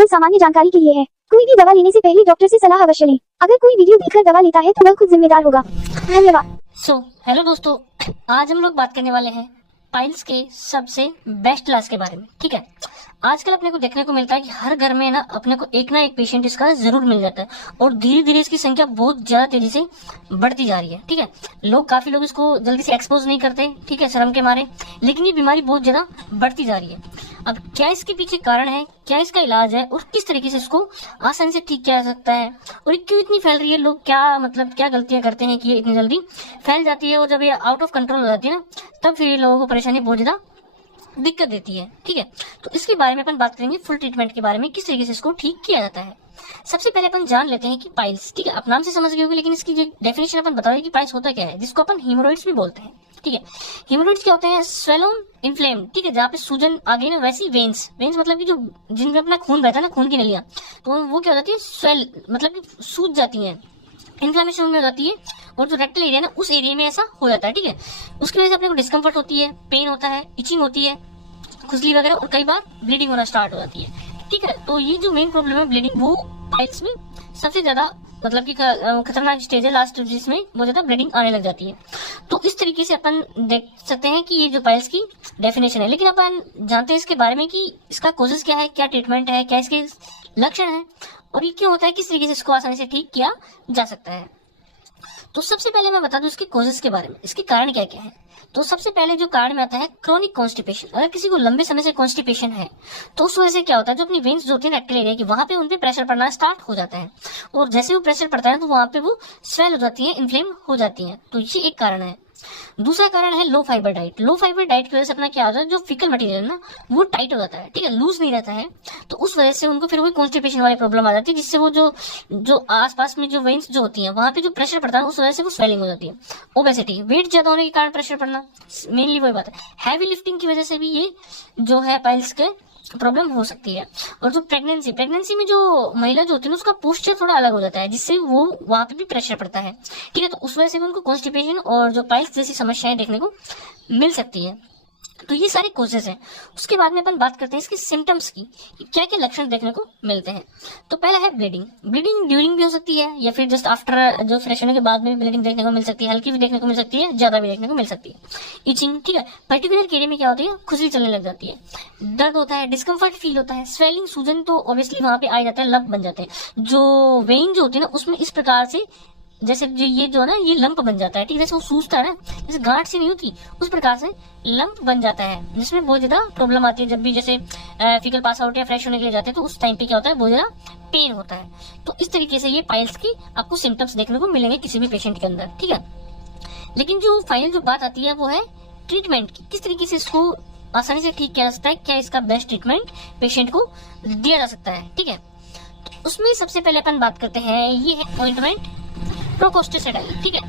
केवल सामान्य जानकारी के लिए है। कोई भी दवा लेने से पहले डॉक्टर से सलाह अवश्य लें। अगर कोई वीडियो देखकर दवा लेता है तो वह खुद जिम्मेदार होगा। धन्यवाद। हेलो दोस्तों, आज हम लोग बात करने वाले हैं पाइल्स के सबसे बेस्ट इलाज के बारे में। ठीक है, आजकल अपने को देखने को मिलता है कि हर घर में ना अपने को एक ना एक पेशेंट इसका जरूर मिल जाता है और धीरे धीरे इसकी संख्या बहुत ज्यादा तेजी से बढ़ती जा रही है। ठीक है, काफी लोग इसको जल्दी से एक्सपोज नहीं करते, ठीक है, शर्म के मारे, लेकिन ये बीमारी बहुत ज्यादा बढ़ती जा रही है। अब क्या इसके पीछे कारण है, क्या इसका इलाज है और किस तरीके से इसको आसानी से ठीक किया जा सकता है और ये क्यों इतनी फैल रही है, लोग क्या गलतियां करते हैं कि ये इतनी जल्दी फैल जाती है और जब ये आउट ऑफ कंट्रोल हो जाती है ना, तब फिर ये लोगों को परेशानी बहुत ज्यादा दिक्कत देती है। ठीक है, तो इसके बारे में अपन बात करेंगे, फुल ट्रीटमेंट के बारे में, किस तरीके से इसको ठीक किया जाता है। सबसे पहले अपन जान लेते हैं कि पाइल्स, ठीक है, आप नाम से समझ गए होंगे, लेकिन इसकी डेफिनेशन अपन बताओगे कि पाइल्स होता क्या है, जिसको अपन हीमोरॉइड्स भी बोलते हैं। ठीक है, हीमोरॉइड्स क्या होते हैं? स्वेलोन इन्फ्लेम, ठीक है, जहाँ पे सूजन आ गई ना, वैसी वेन्स मतलब कि जो जिनमें अपना खून बहता है ना, खून की नलियां, तो वो क्या हो जाती है, स्वेल मतलब कि सूज जाती है, इन्फ्लेमेशन में हो जाती है और जो रेक्टल एरिया ना, उस एरिया में ऐसा हो जाता है। ठीक है, उसकी वजह से अपने को डिस्कम्फर्ट होती है, पेन होता है, इचिंग होती है, खुजली वगैरह, और कई बार ब्लीडिंग होना स्टार्ट हो जाती है। ठीक है, तो ये जो मेन प्रॉब्लम है ब्लीडिंग, वो पाइल्स में सबसे ज्यादा मतलब कि खतरनाक स्टेज है, लास्ट जिसमें बहुत ज्यादा ब्लीडिंग आने लग जाती है। तो इस तरीके से अपन देख सकते हैं कि ये जो पाइल्स की डेफिनेशन है। लेकिन अपन जानते हैं इसके बारे में कि इसका कोजेस क्या है, क्या ट्रीटमेंट है, क्या इसके लक्षण है और ये क्यों होता है, किस तरीके से इसको आसानी से ठीक किया जा सकता है। तो सबसे पहले मैं बता दूं इसके कोजेस के बारे में, इसके कारण क्या क्या है। तो सबसे पहले जो कारण में आता है क्रोनिक कॉन्स्टिपेशन। अगर किसी को लंबे समय से कॉन्स्टिपेशन है तो उस वजह से क्या होता है, जो अपनी वेन्स जो होती है रेक्टल एरिया की, वहां पे उनपे प्रेशर पड़ना स्टार्ट हो जाता है और जैसे वो प्रेशर पड़ता है तो वहां पे वो स्वेल हो जाती है, इन्फ्लेम हो जाती है। तो ये एक कारण है। दूसरा कारण है लो फाइबर डाइट। लो फाइबर डाइट की वजह से अपना क्या होता है, जो फिकल मटेरियल ना वो टाइट हो जाता है, ठीक है, लूज नहीं रहता है, तो उस वजह से उनको फिर वही कॉन्स्टिपेशन वाली प्रॉब्लम आ जाती है, जिससे वो जो आसपास में जो वेन्स जो होती हैं वहां पे जो प्रेशर पड़ता है उस वजह से वो स्वेलिंग हो जाती है। ओबेसिटी, वेट ज्यादा होने के कारण प्रेशर पड़ना, मेनली वही बात है। हैवी लिफ्टिंग की वजह से भी ये जो है पाइल्स के प्रॉब्लम हो सकती है। और जो प्रेगनेंसी में जो महिला जो होती है ना, उसका पोस्चर थोड़ा अलग हो जाता है, जिससे वो वहां पे भी प्रेशर पड़ता है। ठीक है, तो उस वजह से भी उनको कॉन्स्टिपेशन और जो पाइल्स जैसी समस्याएं देखने को मिल सकती है। तो ये सारे कोजेस हैं। उसके बाद में अपन बात करते हैं इसके सिम्टम्स की, क्या क्या लक्षण देखने को मिलते हैं। तो पहला है ब्लीडिंग। ब्लीडिंग ड्यूरिंग भी हो सकती है या फिर जस्ट आफ्टर, जो फ्रेश होने के बाद में ब्लीडिंग देखने को मिल सकती है, हल्की भी देखने को मिल सकती है, ज्यादा भी देखने को मिल सकती है। इचिंग, ठीक है, पर्टिकुलर एरिया में क्या होती है, खुजली चलने लग जाती है, दर्द होता है, डिस्कम्फर्ट फील होता है, स्वेलिंग, सूजन तो ऑब्वियसली वहां पे आ जाता है, लंप बन जाते हैं, जो वेइन जो होती है ना उसमें इस प्रकार से जैसे जो ये जो है ना, ये लंप बन जाता है, ठीक है, जैसे वो सूजता है ना, जैसे गांठ सी नहीं होती उस प्रकार से लंप बन जाता है, जिसमें बहुत ज्यादा प्रॉब्लम आती है। जब भी जैसे फिकल पास आउट या फ्रेश होने के लिए जाते हैं तो उस टाइम पे क्या होता है, बहुत ज्यादा पेन होता है। तो इस तरीके से ये पाइल्स की आपको सिम्टम्स देखने को मिलेंगे किसी भी पेशेंट के अंदर। ठीक है, लेकिन जो फाइनल जो बात आती है वो है ट्रीटमेंट की, किस तरीके से इसको आसानी से ठीक किया जा सकता है, क्या इसका बेस्ट ट्रीटमेंट पेशेंट को दिया जा सकता है। ठीक है, तो उसमें सबसे पहले अपन बात करते हैं, ये है ऑइंटमेंट प्रोकोस्टिसेडाइल। ठीक है,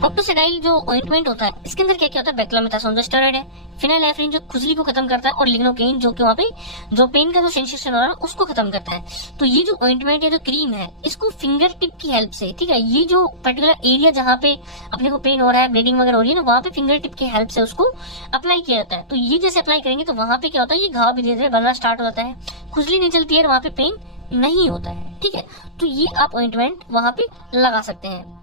प्रोकोस्टिसेडाइल जो ऑइंटमेंट होता है, इसके अंदर क्या क्या होता है, बेक्लोमेथासोन जो स्टेरॉइड है, फिनाइलएफ्रिन जो खुजली को खत्म करता है, और लिग्नोकेन जो कि वहाँ पे जो पेन का जो सेंसेशन हो रहा है उसको खत्म करता है। तो ये जो ऑइंटमेंट या जो क्रीम है, इसको फिंगर टिप की हेल्प से, ठीक है, ये जो पर्टिकुलर एरिया जहाँ पे अपने को पेन हो रहा है, ब्लीडिंग वगैरह हो रही है ना, वहाँ पे फिंगर टिप की हेल्प से उसको अप्लाई किया जाता है। तो ये जैसे अप्लाई करेंगे तो वहाँ पे क्या होता है, ये घाव भी धीरे धीरे बनना स्टार्ट हो जाता है, खुजली नहीं चलती है, वहाँ पे पेन नहीं होता है। ठीक है, तो ये आप ऑइंटमेंट वहां पे लगा सकते हैं।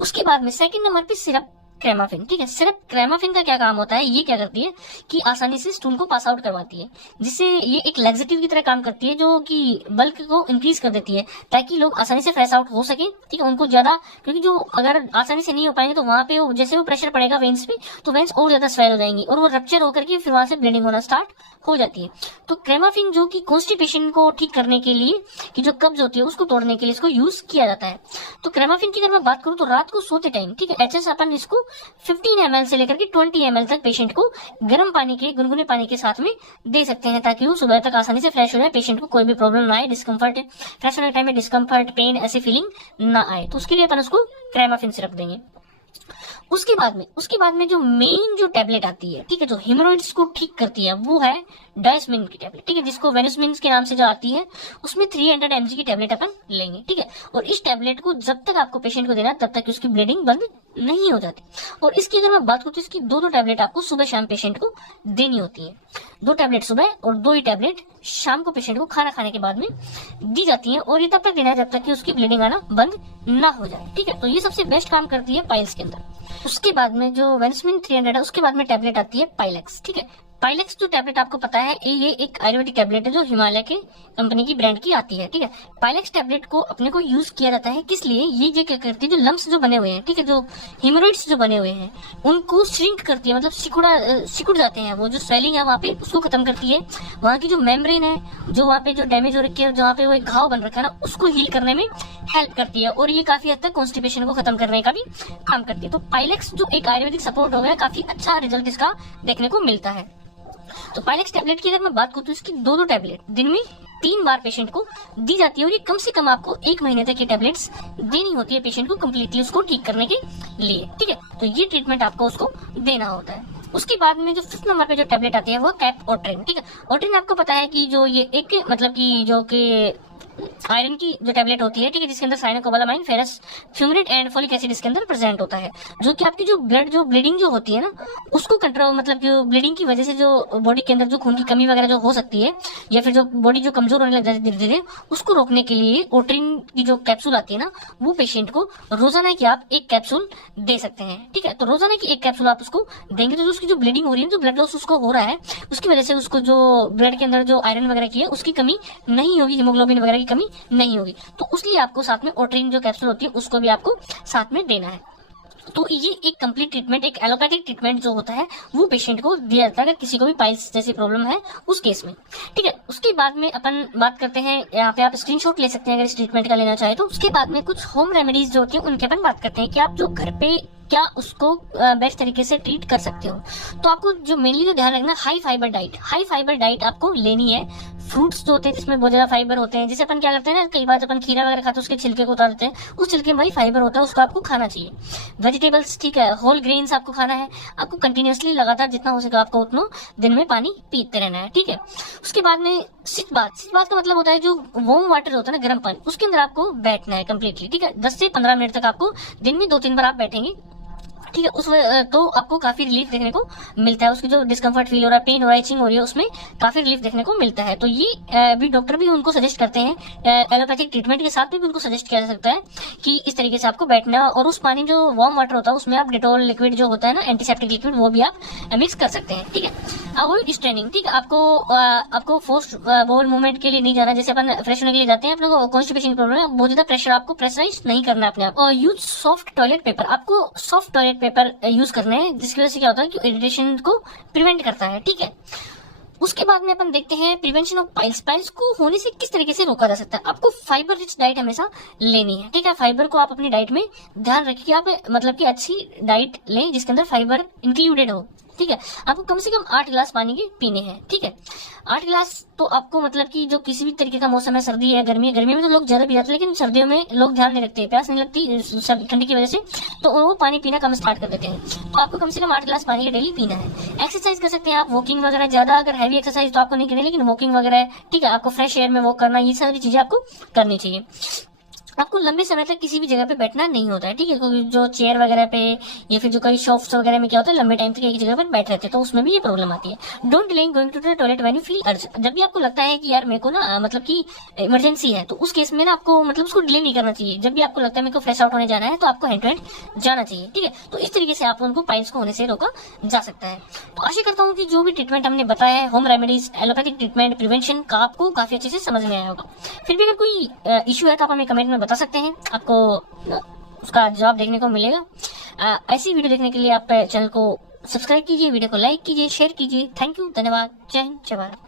उसके बाद में सेकंड नंबर पे सिरप क्रेमाफिन। ठीक है, सिरप क्रेमाफिन का क्या काम होता है, ये क्या करती है कि आसानी से स्टूल को पास आउट करवाती है, जिससे ये एक लैक्सेटिव की तरह काम करती है, जो कि बल्क को इंक्रीज कर देती है, ताकि लोग आसानी से फ्रेश आउट हो सके। ठीक है, उनको ज्यादा, क्योंकि जो अगर आसानी से नहीं हो पाएंगे तो वहां पे जैसे वो प्रेशर पड़ेगा वेन्स पे, तो वेन्स और ज्यादा स्वेल हो जाएंगी और वो रप्चर होकर के फिर वहां से ब्लीडिंग होना स्टार्ट हो जाती है। तो क्रेमाफिन जो कि कॉन्स्टिपेशन को ठीक करने के लिए, कि जो कब्ज होती है उसको तोड़ने के लिए इसको यूज किया जाता है। तो क्रेमाफिन की अगर मैं बात करूं तो रात को सोते टाइम, ठीक है, एचएस अपन इसको 15 ml से लेकर के 20 ml तक पेशेंट को गर्म पानी के, गुनगुने पानी के साथ में दे सकते हैं, ताकि वो सुबह तक आसानी से फ्रेश हो जाए, पेशेंट को कोई भी प्रॉब्लम ना आए, डिस्कम्फर्ट, फ्रेश होने के टाइम में डिस्कम्फर्ट, पेन, ऐसी फीलिंग ना आए। तो उसके लिए अपन उसको क्रेमाफिन सिरप देंगे। उसके बाद में जो मेन जो टैबलेट आती है, ठीक है, जो हेमोरॉइड्स को ठीक करती है, वो है डायस्मिन की टैबलेट। ठीक है, जिसको वेनुस्मिन के नाम से जो आती है, उसमें 300 mg की टैबलेट अपन लेंगे। ठीक है, और इस टैबलेट को जब तक आपको पेशेंट को देना है तब तक उसकी ब्लीडिंग बंद नहीं हो जाती। और इसकी अगर मैं बात करूँ तो इसकी दो टैबलेट आपको सुबह शाम पेशेंट को देनी होती है, 2 टैबलेट सुबह और 2 ही टैबलेट शाम को पेशेंट को खाना खाने के बाद में दी जाती है, और ये तब तक देना है जब तक कि उसकी ब्लीडिंग आना बंद ना हो जाए। ठीक है, तो ये सबसे बेस्ट काम करती है पाइल्स के अंदर। उसके बाद में जो वेनस्मिन 300 है, उसके बाद में टैबलेट आती है पाइलेक्स। ठीक है, पाइलेक्स जो टैबलेट आपको पता है ये एक आयुर्वेदिक टैबलेट है जो हिमालय के कंपनी की ब्रांड की आती है। ठीक है, पाइलेक्स टैबलेट को अपने को यूज किया जाता है किस लिए, ये क्या करती है, जो लम्स जो बने हुए हैं, ठीक है, जो हेमोरॉइड्स जो बने हुए हैं उनको श्रिंक करती है, मतलब सिकुड़ जाते हैं, वो जो स्वेलिंग है वहाँ पे उसको खत्म करती है। वहाँ की जो मेम्ब्रेन है, जो वहाँ पे जो डैमेज हो रखी है, जहाँ पे वो एक घाव बन रखा है ना, उसको हील करने में हेल्प करती है, और ये काफी हद तक कॉन्स्टिपेशन को खत्म करने का भी काम करती है। तो पाइलेक्स जो एक आयुर्वेदिक सपोर्ट हो गया, काफी अच्छा रिजल्ट इसका देखने को मिलता है। तो पाइलेक्स टैबलेट की अगर मैं बात करूँ तो इसकी दो टैबलेट दिन में 3 बार पेशेंट को दी जाती है, और ये कम से कम आपको 1 महीने तक ये टैबलेट्स देनी होती है पेशेंट को कम्प्लीटली उसको ठीक करने के लिए। ठीक है, तो ये ट्रीटमेंट आपको उसको देना होता है। उसके बाद में जो 5th नंबर पे जो टैबलेट आती है वो कैप ओट्रिन। ठीक है, ओट्रिन आपको पता है कि जो ये एक मतलब कि जो कि आयरन की जो टैबलेट होती है, ठीक है, जिसके अंदर साइनोकोबालामाइन, ferrous fumarate and folic acid इसके अंदर प्रेजेंट होता है, जो कि आपकी जो ब्लीडिंग जो होती है ना उसको कंट्रोल, मतलब जो ब्लीडिंग की वजह से जो बॉडी के अंदर जो खून की कमी वगैरह जो हो सकती है, या फिर जो बॉडी जो कमजोर होने लग जाती है धीरे धीरे, उसको रोकने के लिए ओट्रिन की जो कैप्सूल आती है ना, वो पेशेंट को रोजाना की आप 1 कैप्सूल दे सकते हैं। ठीक है, तो रोजाना की 1 कैप्सूल आप उसको देंगे तो उसकी जो ब्लीडिंग हो रही है, जो ब्लड लॉस उसको हो रहा है, उसकी वजह से उसको जो ब्लड के अंदर जो आयरन वगैरह की है उसकी कमी नहीं होगी, हीमोग्लोबिन वगैरह की कमी नहीं होगी। तो उसलिए आपको साथ में ओट्रिन जो कैप्सूल होती है उसको भी आपको साथ में देना है। तो ये एक कंप्लीट ट्रीटमेंट, एक एलोपैथिक ट्रीटमेंट जो होता है वो पेशेंट को दिया जाता है अगर किसी को भी पाइल्स जैसी प्रॉब्लम है उस केस में। ठीक है, उसके बाद में अपन बात करते हैं, यहाँ पे आप स्क्रीनशॉट ले सकते हैं अगर इस ट्रीटमेंट का लेना चाहे तो। उसके बाद में कुछ होम रेमेडीज जो होती है उनके अपन बात करते हैं कि आप जो घर पे क्या उसको बेस्ट तरीके से ट्रीट कर सकते हो। तो आपको जो मेनली जो ध्यान रखना, हाई फाइबर डाइट आपको लेनी है। फ्रूट्स जो होते हैं जिसमें बहुत ज्यादा फाइबर होते हैं, जैसे अपन क्या करते हैं ना, कई बार अपन खीरा वगैरह खाते हैं उसके छिलके को उतार देते हैं, उस छिलके में भाई फाइबर होता है, उसको आपको खाना चाहिए। वेजिटेबल्स, ठीक है, होल ग्रेन्स आपको खाना है, आपको कंटिन्यूअसली लगातार जितना हो सके आपको उतना दिन में पानी पीते रहना है। ठीक है, उसके बाद में सिट बाथ का मतलब होता है जो वार्म वाटर होता है ना, गर्म पानी, उसके अंदर आपको बैठना है कम्प्लीटली। ठीक है, 10 से 15 मिनट तक आपको दिन में 2-3 बार आप बैठेंगे। ठीक है, उस तो आपको काफी रिलीफ देखने को मिलता है, उसकी जो डिस्कम्फर्ट फील हो रहा है, पेन हो रहा है, इचिंग हो रही है, उसमें काफी रिलीफ देखने को मिलता है। तो ये भी डॉक्टर भी उनको सजेस्ट करते हैं, एलोपैथिक ट्रीटमेंट के साथ भी उनको सजेस्ट किया जा सकता है कि इस तरीके से आपको बैठना, और उस पानी जो वार्म वाटर होता है उसमें आप डेटॉल लिक्विड जो होता है ना, एंटीसेप्टिक लिक्विड, वो भी आप मिक्स कर सकते हैं। ठीक है, अवॉइड स्ट्रेनिंग। ठीक है, आपको फोर्स बाउल मूवमेंट के लिए नहीं जाना, जैसे अपन फ्रेश होने के लिए जाते हैं, आप लोग कॉन्स्टिपेशन प्रॉब्लम है, बहुत ज्यादा प्रेशर आपको प्रेशराइज नहीं करना है अपने आप। और यूज सॉफ्ट टॉयलेट पेपर, आपको सॉफ्ट टॉयलेट पेपर यूज करना है, जिसकी वजह से क्या होता है कि इरिटेशन को प्रिवेंट करता है। ठीक है, उसके बाद में अपन देखते हैं प्रिवेंशन ऑफ पाइल्स को होने से किस तरीके से रोका जा सकता है। आपको फाइबर रिच डाइट हमेशा लेनी है। ठीक है, फाइबर को आप अपनी डाइट में ध्यान रखिए, आप मतलब कि अच्छी डाइट लें जिसके अंदर फाइबर इंक्लूडेड हो। ठीक है, आपको कम से कम 8 गिलास पानी के पीने हैं। ठीक है, 8 गिलास तो आपको मतलब कि जो किसी भी तरीके का मौसम है, सर्दी है, गर्मी में तो लोग ज्यादा पी जाते हैं, लेकिन सर्दियों में लोग ध्यान नहीं रखते, प्यास नहीं लगती ठंडी की वजह से, तो वो पानी पीना कम स्टार्ट कर देते हैं। तो आपको कम से कम 8 गिलास पानी का डेली पीना है। एक्सरसाइज कर सकते हैं आप, वॉकिंग वगैरह, ज्यादा अगर हैवी एक्सरसाइज तो आपको नहीं करनी, लेकिन वॉकिंग वगैरह, ठीक है, आपको फ्रेश एयर में वॉक करना, ये सारी चीजें आपको करनी चाहिए। आपको लंबे समय तक किसी भी जगह पे बैठना नहीं होता है। ठीक है, क्योंकि जो चेयर वगैरह पे या फिर जो कई शॉप्स वगैरह में क्या होता है, लंबे टाइम तक एक जगह पर बैठ रहते हैं, तो उसमें भी ये प्रॉब्लम आती है। Don't delay going to the toilet when you feel urge. जब भी आपको लगता है कि यार मेरे को ना मतलब कि इमरजेंसी है, तो उस केस में ना आपको मतलब उसको डिले नहीं करना चाहिए। जब भी आपको लगता है मेरे को फ्रेश आउट होने जाना है, तो आपको हैंड टू हैंड जाना चाहिए। ठीक है, तो इस तरीके से आप उनको पाइल्स को होने से रोका जा सकता है। तो आशा करता हूँ कि जो भी ट्रीटमेंट हमने बताया है, home remedies, allopathic treatment, prevention का, आपको काफी अच्छे से समझ में आया होगा। फिर भी अगर कोई इश्यू है तो आप हमें कमेंट में बता सकते हैं, आपको उसका जवाब देखने को मिलेगा। ऐसी वीडियो देखने के लिए आप चैनल को सब्सक्राइब कीजिए, वीडियो को लाइक कीजिए, शेयर कीजिए। थैंक यू, धन्यवाद, जय हिंद, जय भारत।